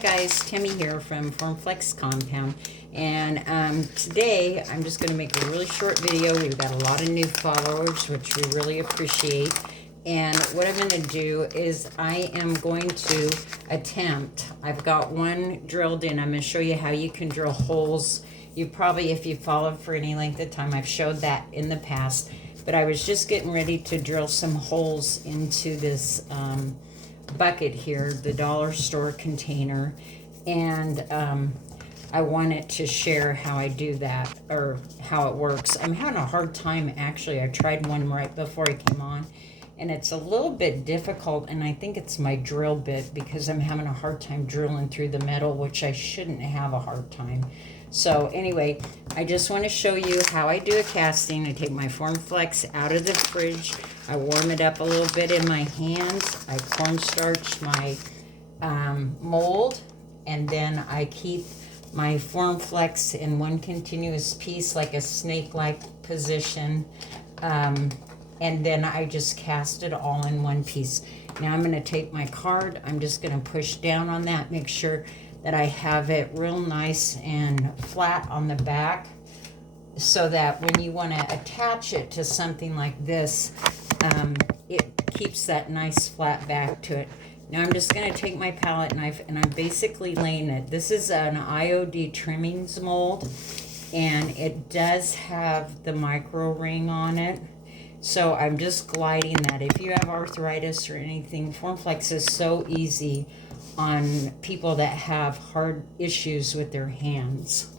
guys, Timmy here from Formflex Compound, and today I'm just going to make a really short video. We've got a lot of new followers, which we really appreciate. And what I'm going to do is I am going to attempt, I've got one drilled in. I'm going to show you how you can drill holes. You probably, if you followed for any length of time, I've showed that in the past. But I was just getting ready to drill some holes into this bucket here, the dollar store container, and I wanted to share how I do that, or how it works. I'm having a hard time, actually. I tried one right before I came on, and it's a little bit difficult, and I think it's my drill bit, because I'm having a hard time drilling through the metal, which I shouldn't have a hard time. So anyway, I just want to show you how I do a casting. I take my Formflex out of the fridge. I warm it up a little bit in my hands. I cornstarch my mold, and then I keep my Formflex in one continuous piece, like a snake-like position. And then I just cast it all in one piece. Now I'm going to take my card. I'm just going to push down on that, make sure that I have it real nice and flat on the back, so that when you want to attach it to something like this, it keeps that nice flat back to it. Now I'm just going to take my palette knife, and I'm basically laying it. This is an IOD trimmings mold, and it does have the micro ring on it. So I'm just gliding that. If you have arthritis or anything, Formflex is so easy on people that have hard issues with their hands.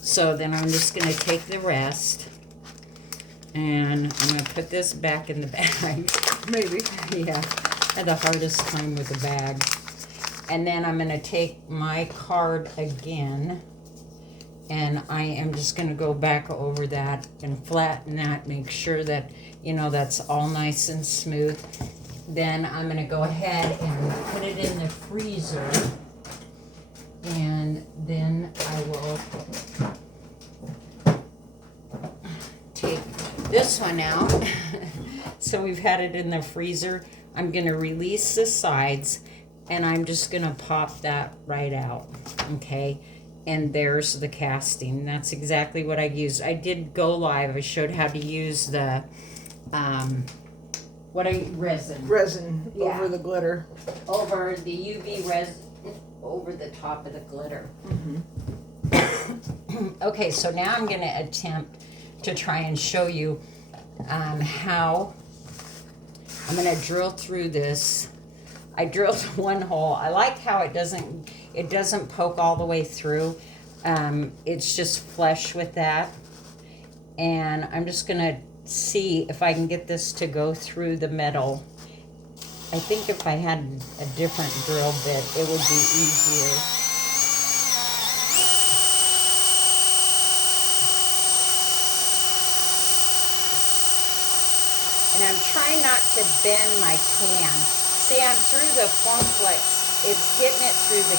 So then I'm just going to take the rest, and I'm going to put this back in the bag. Maybe. Yeah, I had the hardest time with the bag. And then I'm going to take my card again, and I am just going to go back over that and flatten that, make sure that, you know, that's all nice and smooth. Then I'm going to go ahead and put it in the freezer, and then I will take this one out. So we've had it in the freezer. I'm going to release the sides, and I'm just going to pop that right out, okay? And there's the casting. That's exactly what I used. I did go live. I showed how to use the resin Yeah. Over the glitter. Over the UV resin, over the top of the glitter. Okay, so now I'm going to attempt to try and show you how I'm going to drill through this. I drilled one hole. I like how it doesn't poke all the way through. It's just flush with that. And I'm just going to see if I can get this to go through the metal. I think if I had a different drill bit, it would be easier. And I'm trying not to bend my can. See, I'm through the Formflex. It's getting it through the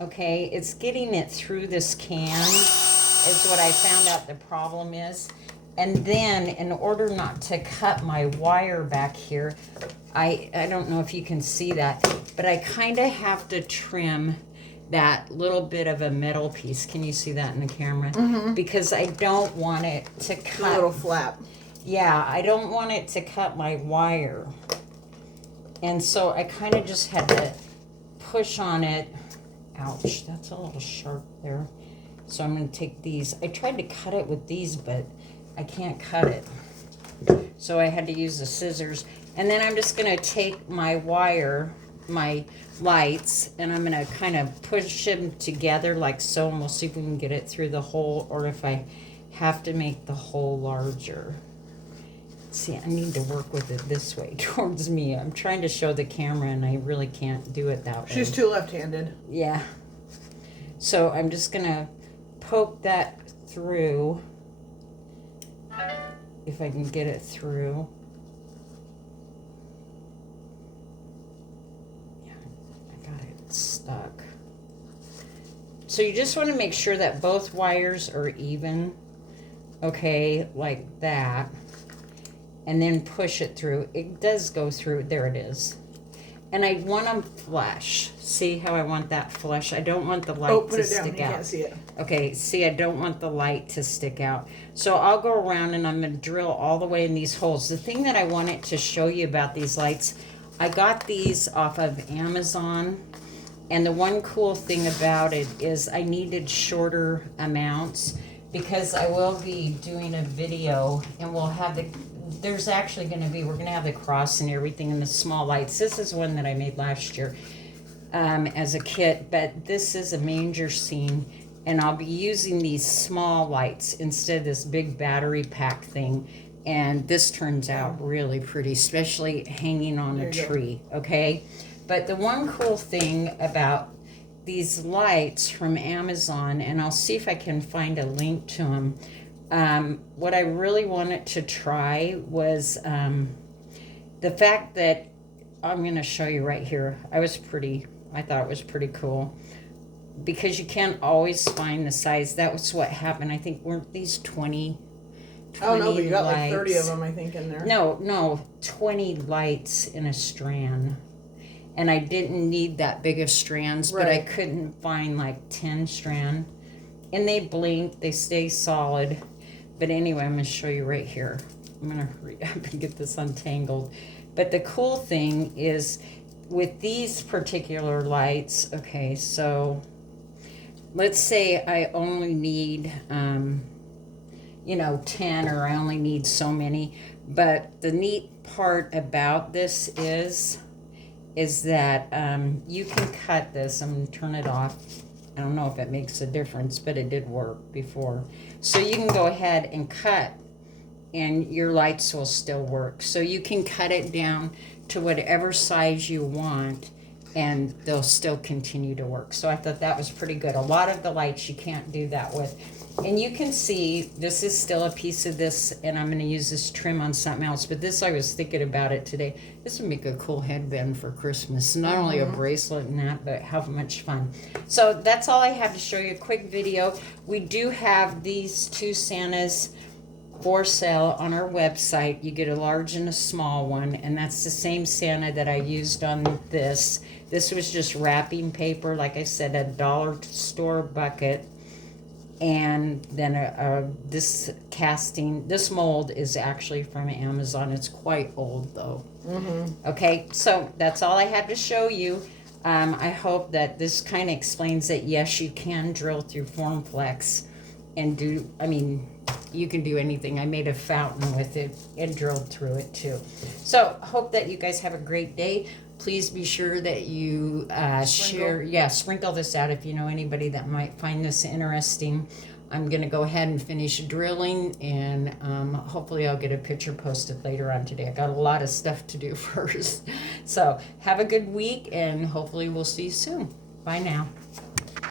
can. Okay, it's getting it through this can is what I found out the problem is. And then, in order not to cut my wire back here, I don't know if you can see that, but I kind of have to trim that little bit of a metal piece. Can you see that in the camera? Because I don't want it to cut. A little flap. Yeah, I don't want it to cut my wire. And so I kind of just had to push on it. Ouch, that's a little sharp there. So I'm going to take these. I tried to cut it with these, but I can't cut it. So I had to use the scissors. And then I'm just going to take my wire, my lights, and I'm going to kind of push them together like so, and we'll see if we can get it through the hole, or if I have to make the hole larger. See, I need to work with it this way towards me. I'm trying to show the camera, and I really can't do it that way. She's too left-handed. Yeah. So I'm just going to poke that through, if I can get it through. Yeah, I got it stuck. So you just want to make sure that both wires are even, okay, like that, and then push it through. It does go through. There it is. And I want them flush. See how I want that flush? I don't want the light Oh, put to it down. You stick out. can't see it. Okay, see, I don't want the light to stick out. So I'll go around and I'm going to drill all the way in these holes. The thing that I wanted to show you about these lights, I got these off of Amazon. And the one cool thing about it is I needed shorter amounts because I will be doing a video and we'll have there's actually going to be, we're going to have the cross and everything and the small lights. This is one that I made last year as a kit, but this is a manger scene. And I'll be using these small lights instead of this big battery pack thing. And this turns out really pretty, especially hanging on a tree, okay? But the one cool thing about these lights from Amazon, and I'll see if I can find a link to them, what I really wanted to try was the fact that, I'm going to show you right here. I thought it was pretty cool. Because you can't always find the size. That was what happened. I think, weren't these 20 Oh no, but you got lights? like 30 of them, I think, in there. No, 20 lights in a strand. And I didn't need that big of strands, but I Right. couldn't find like 10 strand. And they blink, they stay solid. But anyway, I'm going to show you right here. I'm going to hurry up and get this untangled. But the cool thing is with these particular lights, okay, so let's say I only need, 10, or I only need so many. But the neat part about this is that you can cut this. I'm going to turn it off. I don't know if it makes a difference, but it did work before. So you can go ahead and cut, and your lights will still work. So you can cut it down to whatever size you want, and they'll still continue to work. So I thought that was pretty good. A lot of the lights you can't do that with. And you can see this is still a piece of this, and I'm going to use this trim on something else. But this, I was thinking about it today. This would make a cool headband for Christmas. Not only a bracelet and that, but how much fun. So that's all I have to show you, a quick video. We do have these two Santas for sale on our website. You get a large and a small one, and that's the same Santa that I used on this. This was just wrapping paper, like I said, a dollar store bucket. And then this mold is actually from Amazon. It's quite old though. Okay, so that's all I had to show you. I hope that this kind of explains that yes, you can drill through FormFlex and you can do anything. I made a fountain with it and drilled through it too. So hope that you guys have a great day. Please be sure that you sprinkle this out if you know anybody that might find this interesting. I'm going to go ahead and finish drilling, and hopefully I'll get a picture posted later on today. I got a lot of stuff to do first. So have a good week, and hopefully we'll see you soon. Bye now.